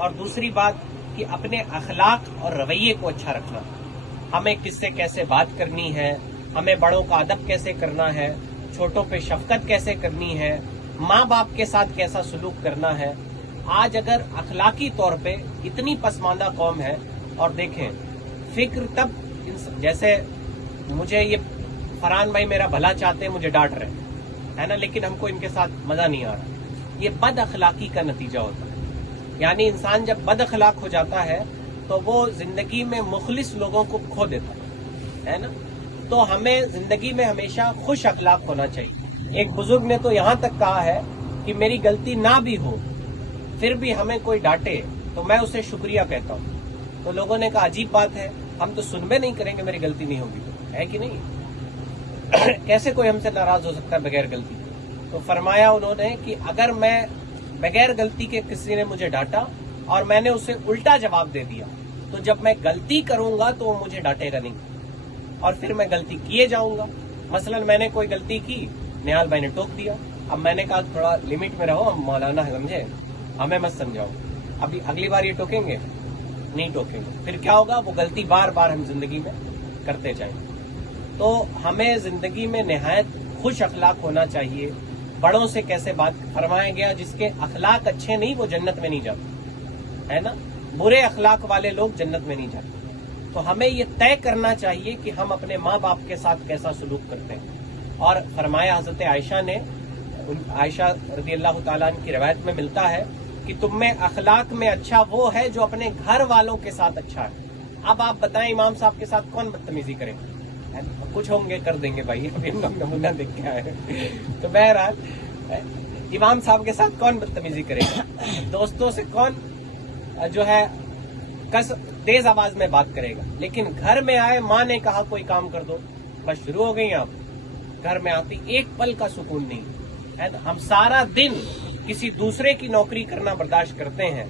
اور दूसरी बात कि अपने अखलाक और रवैये को अच्छा रखना। हमें किससे कैसे बात करनी है, हमें बड़ों का अदब कैसे करना है, छोटों पे शफकत कैसे करनी है, माँ बाप के साथ कैसा सलूक करना है। आज अगर अखलाकी तौर पे इतनी पसमानदा कौम है, और देखें फिक्र तब जैसे मुझे ये फरहान भाई मेरा भला चाहते हैं, मुझे डांट रहे हैं, है ना, लेकिन हमको इनके साथ मजा नहीं आ रहा। ये बद अखलाकी का नतीजा होता है। यानी इंसान जब बद अखलाक हो जाता है तो वो जिंदगी में मुखलिस लोगों को खो देता है ना। तो हमें जिंदगी में हमेशा खुश अखलाक होना चाहिए। एक बुजुर्ग ने तो यहाँ तक कहा है कि मेरी गलती ना भी हो फिर भी हमें कोई डांटे तो मैं उसे शुक्रिया कहता हूँ। तो लोगों ने कहा अजीब बात है, हम तो सुनबे नहीं करेंगे मेरी गलती नहीं होगी तो, है कि नहीं। कैसे कोई हमसे नाराज हो सकता है बगैर गलती। तो फरमाया उन्होंने कि अगर मैं बगैर गलती के किसी ने मुझे डांटा और मैंने उसे उल्टा जवाब दे दिया तो जब मैं गलती करूंगा तो वो मुझे डांटेगा नहीं और फिर मैं गलती किए जाऊंगा। मसलन मैंने कोई गलती की, निहाल भाई ने टोक दिया, अब मैंने कहा थोड़ा लिमिट में रहो, हम मौलाना है समझे, हमें मत समझाओ। अभी अगली बार ये टोकेंगे नहीं टोकेंगे, फिर क्या होगा, वो गलती बार बार हम जिंदगी में करते जाएंगे। तो हमें जिंदगी में निहायत खुश अखलाक होना चाहिए। बड़ों से कैसे बात, फरमाया गया जिसके अखलाक अच्छे नहीं वो जन्नत में नहीं जाते, है ना, बुरे अखलाक वाले लोग जन्नत में नहीं जाते। तो हमें ये तय करना चाहिए कि हम अपने माँ बाप के साथ कैसा सलूक करते हैं। और फरमाया हजरत आयशा ने, आयशा रज़ी अल्लाह ताला अन्हा की रवायत में मिलता है कि तुम में अखलाक में अच्छा वो है जो अपने घर वालों के साथ अच्छा है। अब आप बताएं इमाम साहब के साथ कौन बदतमीजी करे, कुछ होंगे कर देंगे भाई, अभी हम नमूना देख के आए। तो बहरहाल इमाम साहब के साथ कौन बदतमीजी करेगा, दोस्तों से कौन जो है तेज आवाज में बात करेगा, लेकिन घर में आए माँ ने कहा कोई काम कर दो, बस शुरू हो गई आप। घर में आती एक पल का सुकून नहीं है। तो हम सारा दिन किसी दूसरे की नौकरी करना बर्दाश्त करते हैं,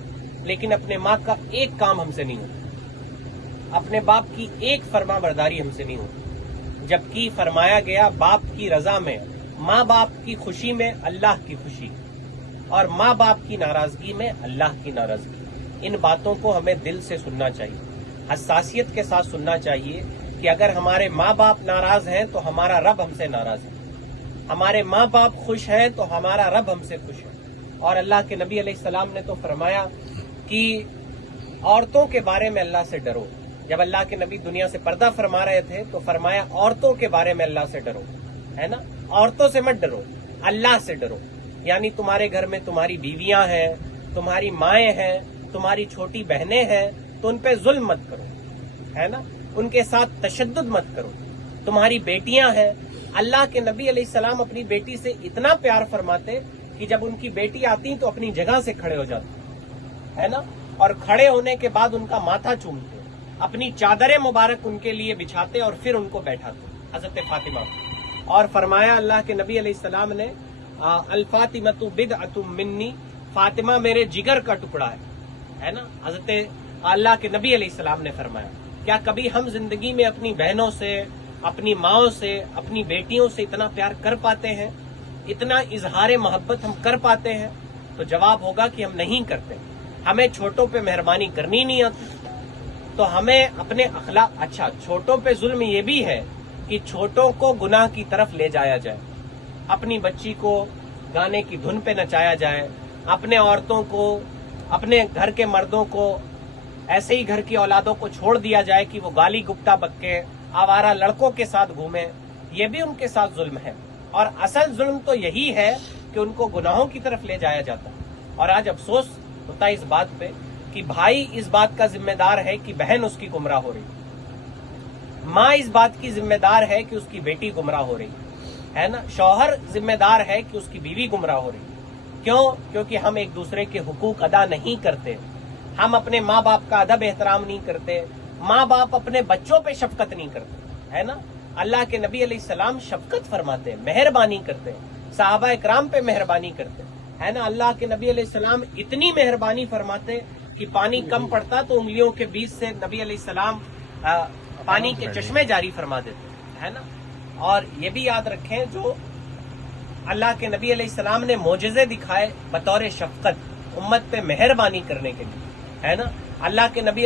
लेकिन अपने माँ का एक काम हमसे नहीं होता, अपने बाप की एक फर्मा बरदारी हमसे नहीं होती। जबकि फरमाया गया बाप की रजा में, माँ बाप की खुशी में अल्लाह की खुशी, और माँ बाप की नाराजगी में अल्लाह की नाराजगी। इन बातों को हमें दिल से सुनना चाहिए, हसासियत के साथ सुनना चाहिए कि अगर हमारे माँ बाप नाराज हैं तो हमारा रब हमसे नाराज है, हमारे माँ बाप खुश हैं तो हमारा रब हमसे खुश है। और अल्लाह के नबी अलैहिस्सलाम ने तो फरमाया कि औरतों के बारे में अल्लाह से डरो। जब अल्लाह के नबी दुनिया से पर्दा फरमा रहे थे तो फरमाया औरतों के बारे में अल्लाह से डरो, है ना, औरतों से मत डरो, अल्लाह से डरो। यानी तुम्हारे घर में तुम्हारी बीवियां हैं, तुम्हारी माएँ हैं, तुम्हारी छोटी बहनें हैं, तो उन पे जुल्म मत करो, है ना, उनके साथ तशद्दुद मत करो। तुम्हारी बेटियां हैं, अल्लाह के नबी अलैहिस्सलाम अपनी बेटी से इतना प्यार फरमाते कि जब उनकी बेटी आती तो अपनी जगह से खड़े हो जाते, है ना, और खड़े होने के बाद उनका माथा चूमते, अपनी चादरें मुबारक उनके लिए बिछाते और फिर उनको बैठाते, हजरत फातिमा। और फरमाया अल्लाह के नबी अलैहिस्सलाम ने, अल फातिमतु बिदअतुम मिन्नी, फातिमा मेरे जिगर का टुकड़ा है ना, हजरत अल्लाह के नबी अलैहिस्सलाम ने फरमाया। क्या कभी हम जिंदगी में अपनी बहनों से, अपनी माओं से, अपनी बेटियों से इतना प्यार कर पाते हैं, इतना इजहार मोहब्बत हम कर पाते हैं? तो जवाब होगा कि हम नहीं करते। हमें छोटों पे मेहरबानी करनी नहीं आती, तो हमें अपने अखलाक, अच्छा छोटों पे जुल्म ये भी है कि छोटों को गुनाह की तरफ ले जाया जाए, अपनी बच्ची को गाने की धुन पे नचाया जाए, अपने औरतों को, अपने घर के मर्दों को, ऐसे ही घर की औलादों को छोड़ दिया जाए कि वो गाली गुप्ता बक्के आवारा लड़कों के साथ घूमे, ये भी उनके साथ जुल्म है। और असल जुल्म तो यही है कि उनको गुनाहों की तरफ ले जाया जाता है। और आज अफसोस होता है इस बात पे कि भाई इस बात का जिम्मेदार है कि बहन उसकी गुमराह हो रही, माँ इस बात की जिम्मेदार है कि उसकी बेटी गुमराह हो रही है ना, शौहर जिम्मेदार है कि उसकी बीवी गुमराह हो रही। क्यों? क्योंकि हम एक दूसरे के हुकूक अदा नहीं करते, हम अपने माँ बाप का अदब एहतराम नहीं करते, माँ बाप अपने बच्चों पे शफकत नहीं करते, है ना। अल्लाह के नबी अलैहिस्सलाम शफकत फरमाते हैं, मेहरबानी करते हैं, सहाबा इकराम पे मेहरबानी करते हैं, है ना। अल्लाह के नबी अलैहिस्सलाम इतनी मेहरबानी फरमाते कि पानी कम पड़ता तो उंगलियों के बीच से नबी अलैहिस्सलाम पानी के चश्मे जारी फरमा देते, है ना। और ये भी याद रखें, जो अल्लाह के नबी अलैहिस्सलाम ने मोजज़े दिखाए बतौर शफकत उम्मत पे मेहरबानी करने के लिए, ہے نا. اللہ کے नबी